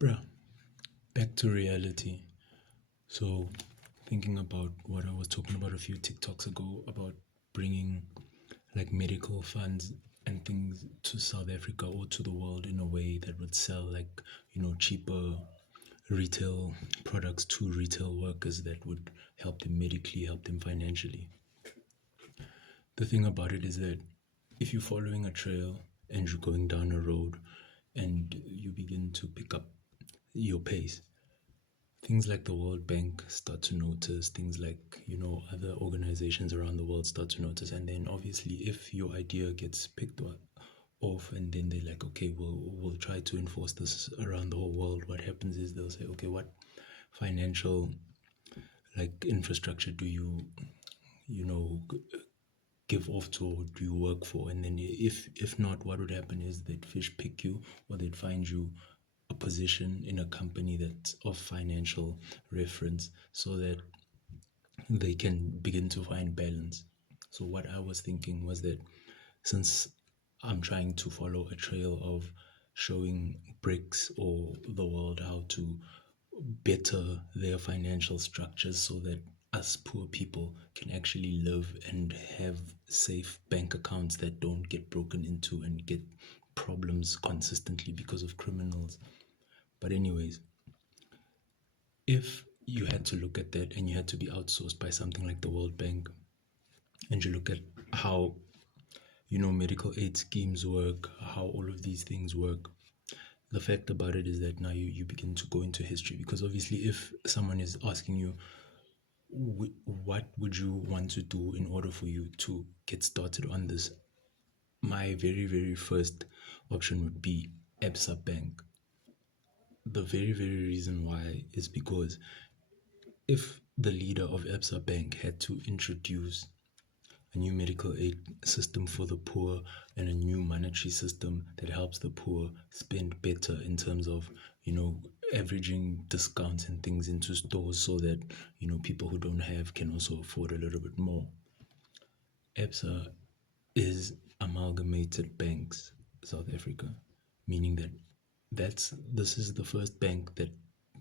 Bruh, back to reality. So, thinking about what I was talking about a few TikToks ago about bringing like medical funds and things to South Africa or to the world in a way that would sell like, cheaper retail products to retail workers that would help them medically, help them financially. The thing about it is that if you're following a trail and you're going down a road and you begin to pick up your pace, things like the World Bank start to notice, things like, other organizations around the world start to notice. And then obviously if your idea gets picked off and then they're like, okay, we'll try to enforce this around the whole world, what happens is they'll say, okay, what financial like infrastructure do you, you know, g- give off to or do you work for? And then if not, what would happen is they'd fish pick you or they'd find you a position in a company that's of financial reference so that they can begin to find balance. So what I was thinking was that since I'm trying to follow a trail of showing BRICS or the world how to better their financial structures so that us poor people can actually live and have safe bank accounts that don't get broken into and get problems consistently because of criminals. But anyways, if you had to look at that and you had to be outsourced by something like the World Bank, and you look at how medical aid schemes work, how all of these things work, the fact about it is that now you begin to go into history because obviously if someone is asking you what would you want to do in order for you to get started on this, my very very first option would be Absa Bank. The very very reason why is because if the leader of Absa Bank had to introduce a new medical aid system for the poor and a new monetary system that helps the poor spend better in terms of, averaging discounts and things into stores so that, people who don't have can also afford a little bit more. Absa is Amalgamated Banks South Africa, meaning that this is the first bank that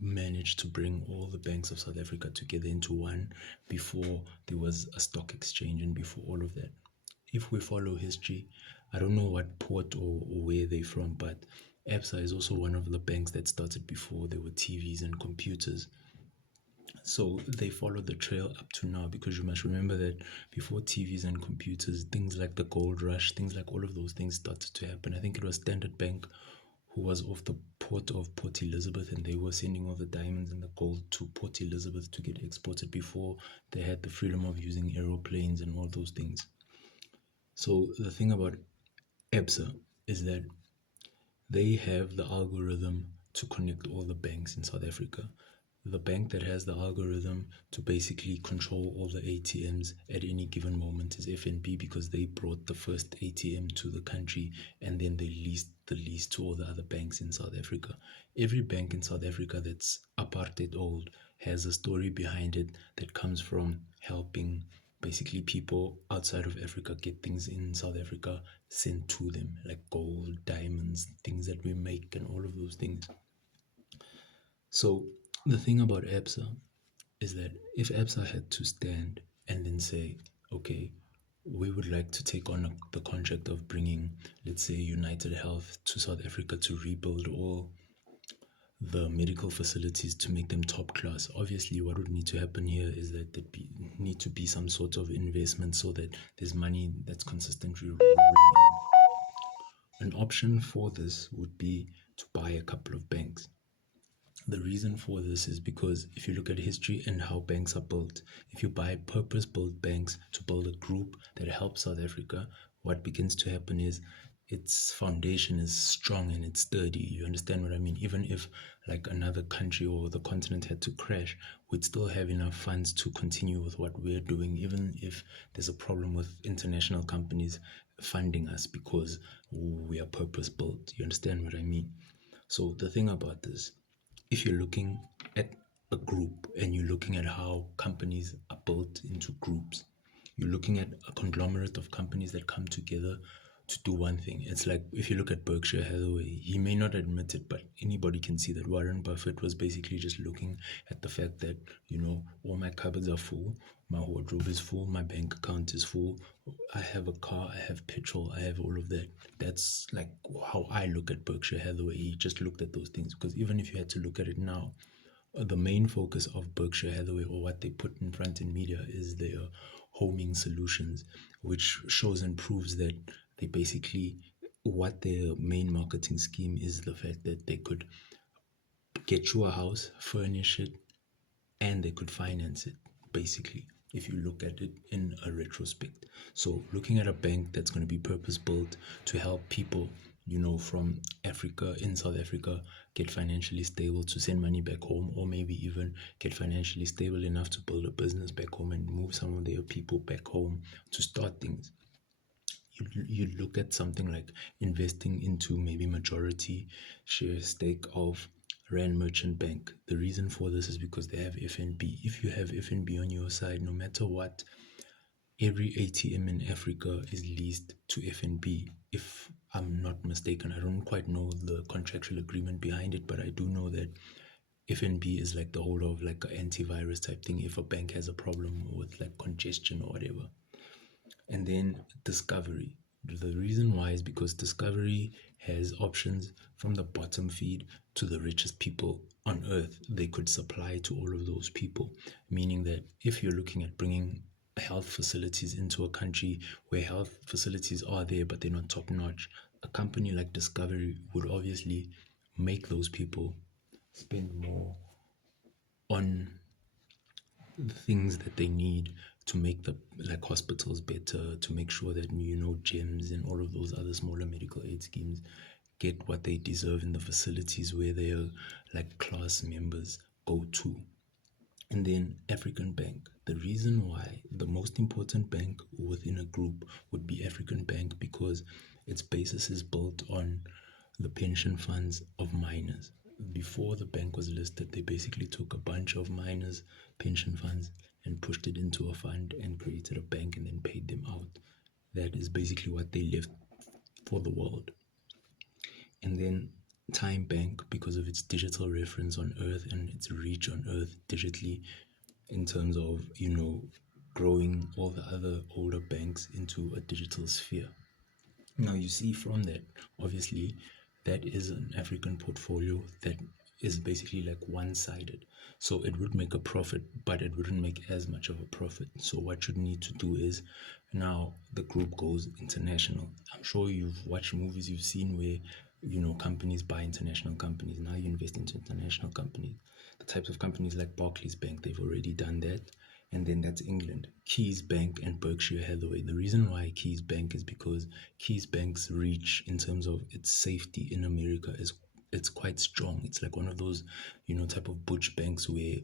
managed to bring all the banks of South Africa together into one before there was a stock exchange and before all of that. If we follow history, I don't know what port or where they're from, but Absa is also one of the banks that started before there were TVs and computers. So they followed the trail up to now because you must remember that before TVs and computers, things like the gold rush, things like all of those things started to happen. I think it was Standard Bank who was off the port of Port Elizabeth and they were sending all the diamonds and the gold to Port Elizabeth to get exported before they had the freedom of using aeroplanes and all those things. So the thing about Absa is that they have the algorithm to connect all the banks in South Africa. The bank that has the algorithm to basically control all the ATMs at any given moment is FNB because they brought the first ATM to the country and then they leased the lease to all the other banks in South Africa. Every bank in South Africa that's apartheid old has a story behind it that comes from helping basically people outside of Africa get things in South Africa sent to them, like gold, diamonds, things that we make, and all of those things. So, the thing about Absa is that if Absa had to stand and then say, okay, we would like to take on the contract of bringing, let's say, United Health to South Africa to rebuild all the medical facilities to make them top class. Obviously, what would need to happen here is that need to be some sort of investment so that there's money that's consistently rolling in. An option for this would be to buy a couple of banks. The reason for this is because if you look at history and how banks are built, if you buy purpose built banks to build a group that helps South Africa, what begins to happen is its foundation is strong and it's sturdy. You understand what I mean? Even if like another country or the continent had to crash, we'd still have enough funds to continue with what we're doing, even if there's a problem with international companies funding us because we are purpose built. You understand what I mean? So the thing about this, if you're looking at a group and you're looking at how companies are built into groups, you're looking at a conglomerate of companies that come together to do one thing. It's like if you look at Berkshire Hathaway, he may not admit it, but anybody can see that Warren Buffett was basically just looking at the fact that, all my cupboards are full, my wardrobe is full, my bank account is full, I have a car, I have petrol, I have all of that. That's like how I look at Berkshire Hathaway. He just looked at those things, because even if you had to look at it now, the main focus of Berkshire Hathaway, or what they put in front in media, is their homing solutions, which shows and proves that they basically, what their main marketing scheme is, the fact that they could get you a house, furnish it, and they could finance it, basically, if you look at it in a retrospect. So looking at a bank that's going to be purpose built to help people, from Africa, in South Africa, get financially stable to send money back home, or maybe even get financially stable enough to build a business back home and move some of their people back home to start things. You look at something like investing into maybe majority share stake of Rand Merchant Bank. The reason for this is because they have FNB. If you have FNB on your side, no matter what, every ATM in Africa is leased to FNB. If I'm not mistaken, I don't quite know the contractual agreement behind it, but I do know that FNB is like the whole of like an antivirus type thing if a bank has a problem with like congestion or whatever. And then Discovery. The reason why is because Discovery has options from the bottom feed to the richest people on earth. They could supply to all of those people, meaning that if you're looking at bringing health facilities into a country where health facilities are there but they're not top notch, a company like Discovery would obviously make those people spend more on the things that they need to make the like hospitals better, to make sure that gyms and all of those other smaller medical aid schemes get what they deserve in the facilities where their like class members go to. And then African Bank. The reason why the most important bank within a group would be African Bank, because its basis is built on the pension funds of miners. Before the bank was listed, they basically took a bunch of miners' pension funds and pushed it into a fund and created a bank and then paid them out. That is basically what they left for the world. And then Time Bank, because of its digital reference on Earth and its reach on Earth digitally, in terms of growing all the other older banks into a digital sphere. Now you see from that, obviously, that is an African portfolio that is basically like one-sided. So it would make a profit, but it wouldn't make as much of a profit. So what you need to do is, now the group goes international. I'm sure you've watched movies, you've seen where companies buy international companies. Now you invest into international companies. The types of companies like Barclays Bank, they've already done that. And then that's England. Keys Bank and Berkshire Hathaway. The reason why Keys Bank is because Keys Bank's reach in terms of its safety in America is it's quite strong. It's like one of those, type of butch banks where,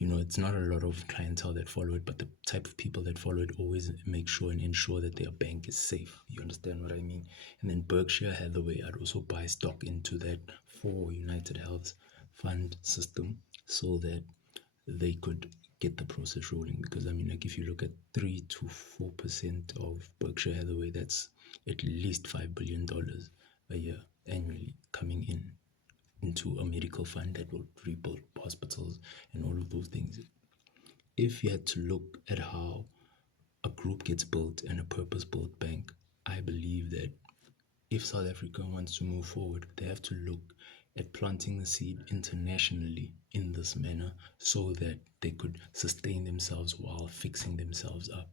it's not a lot of clientele that follow it, but the type of people that follow it always make sure and ensure that their bank is safe. You understand what I mean? And then Berkshire Hathaway, I'd also buy stock into that for United Health's fund system so that they could get the process rolling. Because I mean, like, if you look at 3 to 4% of Berkshire Hathaway, that's at least $5 billion a year annually coming into a medical fund that will rebuild hospitals and all of those things. If you had to look at how a group gets built and a purpose-built bank, I believe that if South Africa wants to move forward, they have to look at planting the seed internationally in this manner so that they could sustain themselves while fixing themselves up.